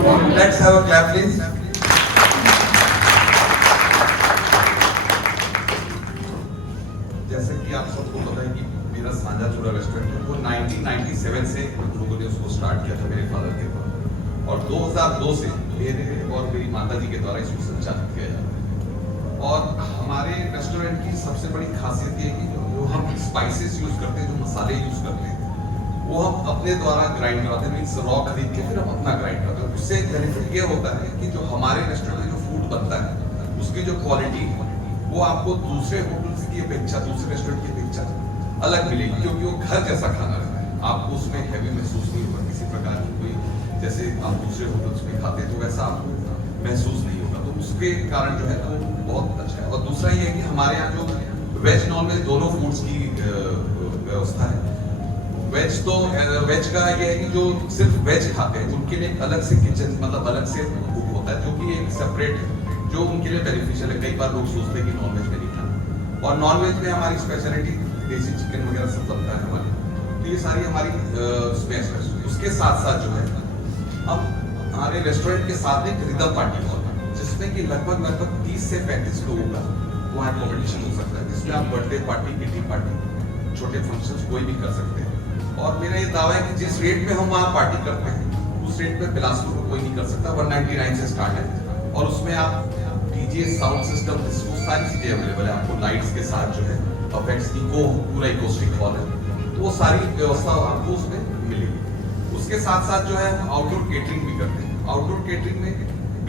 Let's have a clap, please. जैसे कि आप सबको पता है कि मेरा साझा चूड़ा रेस्टोरेंट है वो 1997 से लोगों ने उसको स्टार्ट किया था मेरे फादर के द्वारा, और 2002 से मेरे और मेरी माता जी के द्वारा इसको संचालित किया जाता है। और हमारे रेस्टोरेंट की सबसे बड़ी खासियत ये है कि जो हम स्पाइसेस यूज करते हैं, जो मसाले यूज करते हैं, वो हम अपने द्वारा ग्राइंड कराते हैं, मीन्स रॉ खरीद के फिर हम अपना ग्राइंड करते हैं। उससे बेनिफिट ये होता है कि जो हमारे रेस्टोरेंट में जो फूड बनता है उसकी जो क्वालिटी है वो आपको दूसरे होटल्स की अपेक्षा, दूसरे रेस्टोरेंट की अपेक्षा अलग मिलेगी, क्योंकि वो घर जैसा खाना रहता है। आपको उसमें हैवी महसूस नहीं होगा, किसी प्रकार की कोई जैसे आप दूसरे होटल्स में खाते हैं तो वैसा आपको महसूस नहीं होगा। तो उसके कारण जो है वो बहुत अच्छा है। और दूसरा ये है कि हमारे यहाँ जो वेज नॉन वेज दोनों फूड्स की व्यवस्था है। वेज तो वेज का ये है कि जो सिर्फ वेज खाते हैं उनके लिए अलग से किचन, मतलब अलग से कुक होता है, जो कि एक सेपरेट है, जो उनके लिए बेनिफिशियल है। कई बार लोग सोचते हैं कि नॉन वेज में नहीं खाना, और नॉन वेज में हमारी स्पेशलिटी देसी चिकन वगैरह सब बनता है हमारे, तो ये सारी हमारी स्पेस है। उसके साथ साथ जो है हम हमारे रेस्टोरेंट के साथ एक रिदम पार्टी हॉल है, जिसमें कि लगभग 30 से 35 लोगों का वहाँ कॉम्पिटिशन हो सकता है, जिसमें आप बर्थडे पार्टी, किटी पार्टी, छोटे फंक्शंस कोई भी कर सकते हैं। और मेरा ये दावा है कि जिस रेट में हम वहाँ पार्टी करते हैं उस रेट में बिलासपुर में कोई नहीं कर सकता। 199 से स्टार्ट है, और उसमें आप डीजे, साउंड सिस्टम, वो सारी चीजें अवेलेबल है। आपको लाइट्स के साथ जो है इफेक्ट्स, इको, पूरा इकोस्टिक हॉल है, तो वो सारी व्यवस्था आपको उसमें मिलेगी। उसके साथ साथ जो है आउटडोर केटरिंग भी करते हैं। आउटडोर केटरिंग में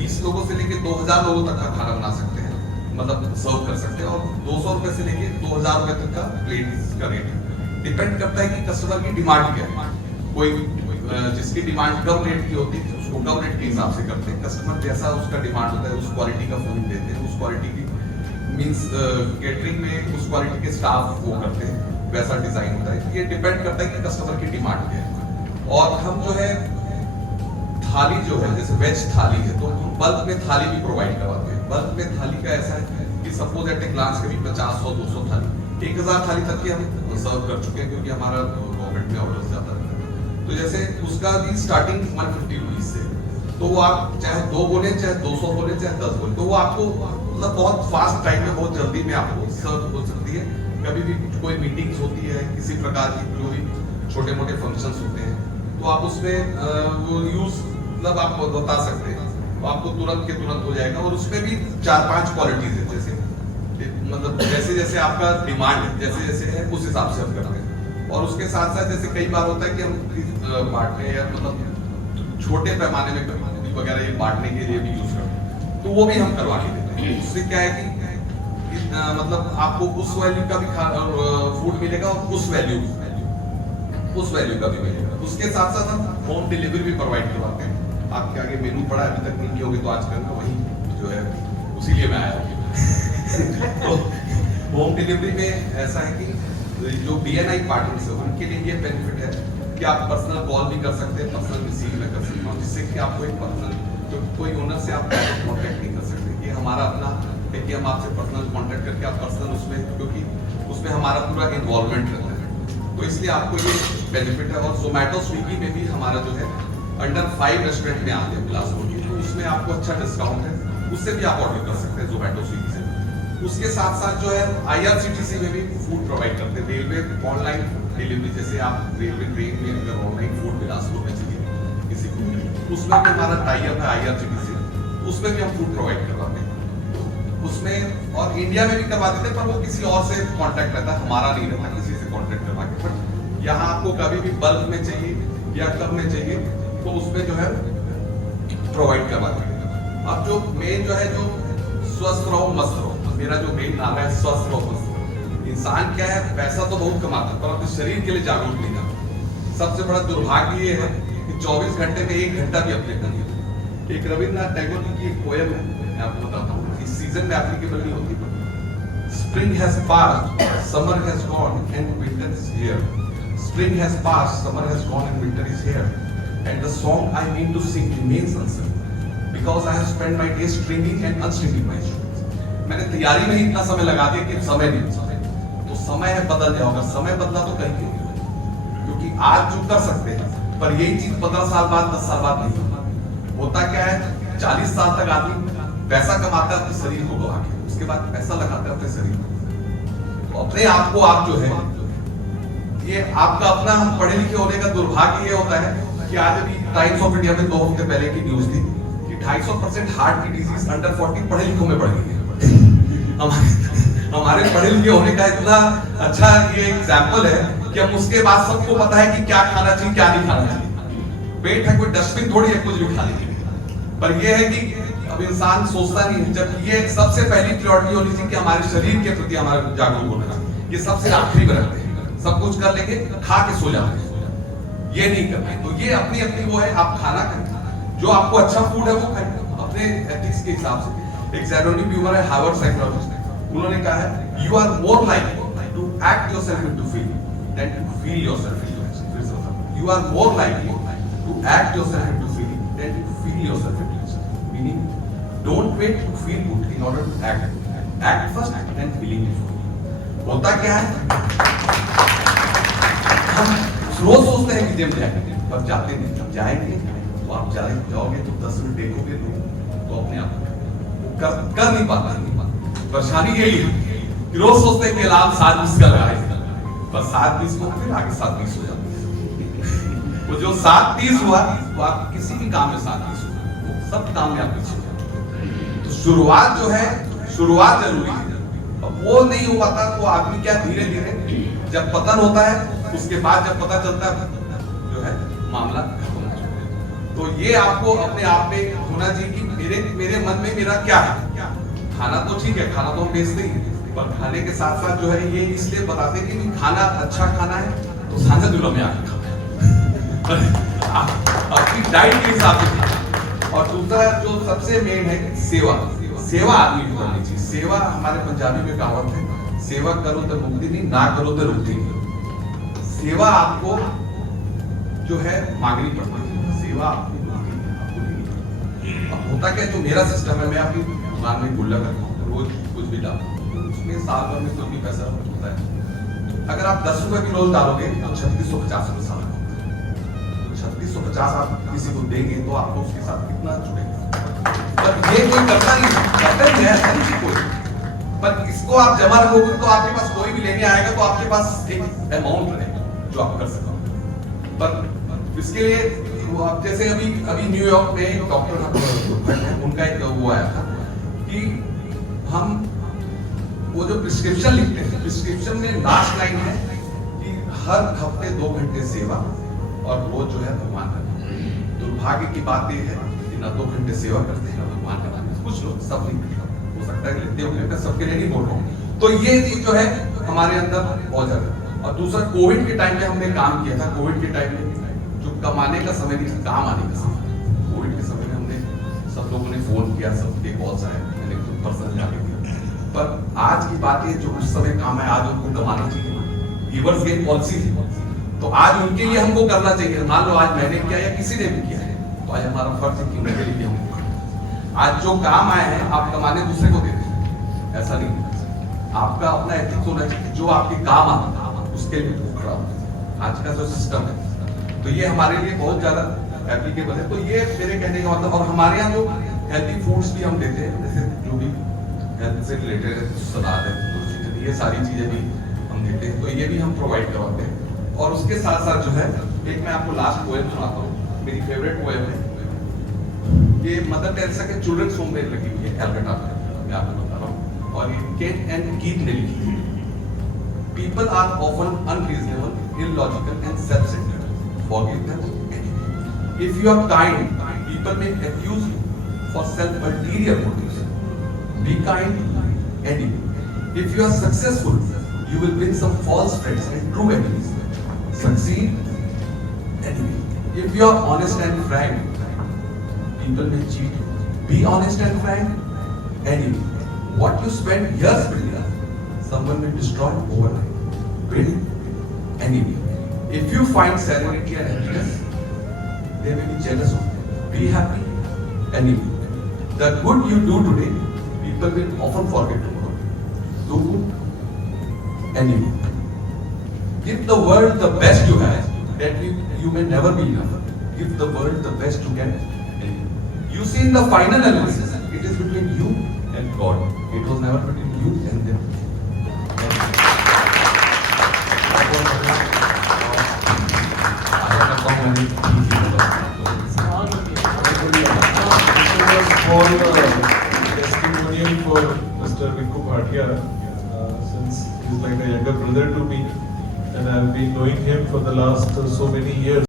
20 लोगों से लेकर 2000 लोगों तक का खाना बना सकते हैं, मतलब सर्व कर सकते हैं। और 200 रुपए से लेकर 2000 रुपए तक का प्लेट का रेट है। डिपेंड करता है कि कस्टमर की डिमांड क्या है। कोई जिसकी डिमांड कम रेट की होती है उसको कम रेट के हिसाब से करते हैं। कस्टमर जैसा उसका डिमांड होता है उस क्वालिटी का फूड देते हैं, उस क्वालिटी की मींस केटरिंग में उस क्वालिटी के स्टाफ वो करते हैं, वैसा डिजाइन होता है। ये डिपेंड करता है कि कस्टमर की डिमांड क्या है। और हम जो है थाली जो है, जैसे वेज थाली है तो हम बल्क में थाली भी प्रोवाइड करवाते हैं। बल्क में थाली का ऐसा है कि सपोज एट ए ग्लांस कभी 50, 100, 200 थाली, 1000 थाली तक की हम सर्व कर चुके हैं, क्योंकि हमारा गवर्नमेंट में ऑर्डर ज्यादा रहता है। तो जैसे उसका भी स्टार्टिंग 150 रुपीज से, तो वो आप चाहे 2 बोले, चाहे 200 बोले, चाहे 10 बोले, तो वो आपको मतलब बहुत फास्ट टाइम में, बहुत जल्दी में आपको सर्व हो सकती है। कभी भी कोई मीटिंग्स होती है, किसी प्रकार की जो भी छोटे मोटे फंक्शंस होते हैं, तो आप उसमें वो यूज मतलब आप बता सकते हैं, तो आपको तुरंत के तुरंत हो जाएगा। और उसमें भी 4-5 क्वालिटीज है, जैसे मतलब जैसे जैसे आपका डिमांड है, जैसे जैसे है उस हिसाब से हम करते हैं। और उसके साथ साथ जैसे कई बार होता है कि हम बांटने या मतलब छोटे पैमाने में वगैरह ये बांटने के लिए भी यूज करते हैं, तो वो भी हम करवा के देते हैं। उससे क्या है कि मतलब आपको उस वैल्यू का भी फूड मिलेगा और उस वैल्यू का भी मिलेगा। उसके साथ साथ हम होम डिलीवरी भी प्रोवाइड करवाते हैं। आपके आगे मेनू पड़ा है, अभी तक नहीं किया होगी तो आज करना, वही जो है उसी लिए मैं आया हूँ। तो होम डिलीवरी में ऐसा है कि जो BNI पार्टनर्स है उनके लिए ये बेनिफिट है कि आप पर्सनल कॉल भी कर सकते हैं, पर्सनल रिसीव भी कर सकते हैं, जिससे कि आपको एक पर्सनल जो कोई ओनर से आप डायरेक्ट कॉन्टेक्ट नहीं कर सकते। ये हमारा अपना है कि हम आपसे पर्सनल कॉन्टेक्ट करके आप पर्सनल उसमें, क्योंकि उसमें हमारा पूरा इन्वॉल्वमेंट रहता है, तो इसलिए आपको ये बेनिफिट है। और जोमेटो, स्विगी में भी हमारा जो है अंडर 5 रेस्टोरेंट में आते हैं बिलासपुर की, तो उसमें आपको अच्छा डिस्काउंट है, उससे भी आप ऑर्डर कर सकते हैं जोमेटो, स्विगी से। उसके साथ साथ जो है IRCTC में भी फूड प्रोवाइड करते हैं। रेलवे ऑनलाइन डिलीवरी, जैसे आप रेलवे ट्रेन में अगर ऑनलाइन फूड बिलासपुर में चाहिए किसी को, उसमें भी हमारा टाई अप है IRCTC, उसमें भी हम फूड प्रोवाइड करवाते हैं उसमें। और इंडिया में भी करवाते थे, पर वो किसी और से कॉन्टेक्ट रहता है, हमारा नहीं रहता, किसी से कॉन्टेक्ट करवा के। बट यहाँ आपको कभी भी बल्क में चाहिए या कम में चाहिए तो उसमें जो है प्रोवाइड करवाते हैं। अब जो मेन जो है, जो स्वस्थ रहो मस्त रहो, मेरा जो मेन नाम है स्वस्थ रहो मस्त रहो। इंसान क्या है, पैसा तो बहुत कमाता है पर अपने शरीर के लिए जागरूक नहीं था। सबसे बड़ा दुर्भाग्य ये है कि 24 घंटे में 1 घंटा भी अपने नहीं होता। एक रविन्द्रनाथ टैगोर जी की एक पोएम है, मैं आपको बताता हूँ, इस सीजन में एप्लीकेबल नहीं होती। Spring has passed, summer has gone and winter is here. Spring has passed, summer has gone and winter is here. And the song I mean to sing remains unsung because I have spent my days stringing and unstringing my instruments. मैंने तैयारी में ही इतना समय लगा दिया कि समय नहीं, तो समय है बदल जाएगा। अगर समय बदला तो कहीं नहीं, क्योंकि आज जो कर सकते हैं पर यही चीज 15 साल बाद, 10 साल बाद नहीं होता। 40 साल तक आदमी पैसा कमाता है अपने शरीर को गवा के, उसके बाद पैसा लगाता है अपने शरीर को। तो अपने आप को आप जो है, ये आपका अपना पढ़े लिखे होने का दुर्भाग्य ये होता है कि आज अभी टाइम्स ऑफ इंडिया में 2 हफ्ते पहले की न्यूज थी कि 250% हार्ट की डिजीज अंडर 40 पढ़े लिखों में बढ़ गई है। हमारे पढ़े लिखे होने का इतना अच्छा ये एग्जाम्पल है कि हम उसके बाद सबको पता है कि क्या खाना चाहिए क्या नहीं खाना चाहिए। पेट है, कोई डस्टबिन थोड़ी है कुछ भी खाने के लिए। पर ये है कि अब इंसान सोचता नहीं है, जब ये सबसे पहली प्रायोरिटी होनी चाहिए कि हमारे शरीर के प्रति हमारा जागरूक होना, ये सबसे आखिरी में रखते हैं। सब कुछ कर लेंगे, खा के सो जाते हैं, ये नहीं करना। तो ये अपनी अपनी वो है, आप खाना खाएं, जो आपको अच्छा फूड है वो खाएं अपने एथिक्स के हिसाब से। एक जेरोनी ब्यूमर है, हार्वर्ड साइकोलॉजिस्ट, उन्होंने कहा है you are more likely to act yourself into feel than to feel yourself into. You are more likely to act yourself into feeling than to feel yourself into. Meaning don't wait to feel good in order to act first and feeling. होता क्या है, हम रोज सोचते हैं कि gym जाएंगे, पर जाते नहीं। जब जाएंगे तो आप जाओगे तो 10 मिनट देखोगे तो अपने आप कर नहीं पाता। परेशानी यही है कि रोज सोचते हैं कि अलार्म 7:20 का लगाए, पर 7:20 को फिर आगे 7:20 हो जाती है। वो जो 7:30 हुआ वो आप किसी भी काम में 7:20 हुआ, वो सब काम में आप पीछे हो जाते। तो शुरुआत जो है, शुरुआत जरूरी है। अब वो नहीं हुआ था तो आदमी क्या धीरे धीरे जब पतन होता है, उसके बाद जब पता चलता है जो है मामला खत्म हो चुका है। तो ये आपको अपने आप में होना चाहिए कि मेरे मन में मेरा क्या है। खाना तो ठीक है, खाना तो हम बेचते ही, पर खाने के साथ साथ जो है ये इसलिए बताते हैं कि खाना अच्छा खाना है तो साझा दुल्हा में आके खाओ अपनी डाइट के हिसाब से खाना। और दूसरा जो सबसे मेन है सेवा। सेवा आदमी को करनी चाहिए। सेवा हमारे पंजाबी में कहावत है, सेवा करो तो मुक्ति नहीं, ना करो तो रुकती नहीं। सेवा आपको जो है मांगनी पड़ती है, सेवा आपको अब होता क्या, जो मेरा सिस्टम है, मैं अपनी दुकान में गुल्ला करता हूँ, रोज कुछ भी डालता हूँ, उसमें साल भर में कुछ भी पैसा होता है। अगर आप 10 रुपए की नोट डालोगे तो 3650 रुपए साल तो 3650 आप किसी को देंगे तो आपको उसके साथ कितना जुड़ेगा। पर ये कोई करता नहीं है, ऐसा नहीं कोई। पर इसको आप जमा रखोगे तो आपके पास कोई भी लेने आएगा तो आपके पास एक अमाउंट रहेगा जो आप कर सको। पर इसके लिए वो आप जैसे अभी न्यूयॉर्क में डॉक्टर उनका एक वो आया था कि हम वो जो प्रिस्क्रिप्शन लिखते हैं, प्रिस्क्रिप्शन में लास्ट लाइन है कि हर हफ्ते 2 घंटे सेवा और रोज जो है भगवान का नाम। दुर्भाग्य की बात यह है कि ना 2 घंटे सेवा करते हैं ना भगवान का नाम। कुछ लोग, सब नहीं, हो सकता है कि लेते होंगे, सबके लिए नहीं बोल रहा हूँ। तो ये चीज जो है हमारे अंदर बहुत ज्यादा। और दूसरा, कोविड के टाइम पे हमने काम किया था। कोविड के टाइम में जो कमाने का समय नहीं, काम आने का समय। कोविड के समय में हमने सब लोगों ने फोन किया, सबके कॉल्स आए, मैंने खुद पर्सनल जाके दिया। पर आज की बात है, जो उस समय काम है आज उनको कमाना चाहिए। गिवर्स गेन पॉलिसी थी, तो आज उनके लिए हमको करना चाहिए। मान लो आज मैंने किया या किसी ने भी किया है, तो आज हमारा फर्ज है कि उनके लिए हमको आज जो काम आए हैं आप कमाने दूसरे को देते हैं, ऐसा नहीं। आपका अपना एथिक्स होना चाहिए, जो आपके काम आता उसके लिए खड़ा होना। आज का जो सिस्टम है तो ये हमारे लिए बहुत ज्यादा एप्लीकेबल है। तो ये मेरे कहने का मतलब। और हमारे यहाँ जो हेल्थी फूड्स भी हम देते हैं, जैसे जो भी हेल्थ से रिलेटेड है, सलाद है, ये सारी चीजें भी हम देते हैं, तो ये भी हम प्रोवाइड करवाते हैं। और उसके साथ साथ जो है, एक मैं आपको लास्ट पोएम सुनाता हूँ, मेरी फेवरेट पोएम है। ये मदर टेरेसा के चिल्ड्रंस होम में लगी हुई है कलकत्ता में, मैं आपको बता रहा हूँ। और ये केट एंड कीथ ने लिखी है। People are often unreasonable, illogical and self-centered. Forgive them. If you are kind, people may accuse you for self-ulterior motives. Be kind anyway. If you are successful, you will win some false friends and true enemies. Succeed anyway. If you are honest and frank, people may cheat you. Be honest and frank anyway. What you spend years building, someone will destroy overnight. Build anyway. If you find serenity and happiness, they will be jealous of you. Be happy anyway. The good you do today, people will often forget tomorrow. Do good anyway. Give the world the best you have, that you may never be enough. Give the world the best you can. You see See, in the final analysis, it is between you and God. It was never between you and them. I have not come any testimonial for Mr. Rinku Bhatia, since he's like a younger brother to me, and I've been knowing him for the last so many years.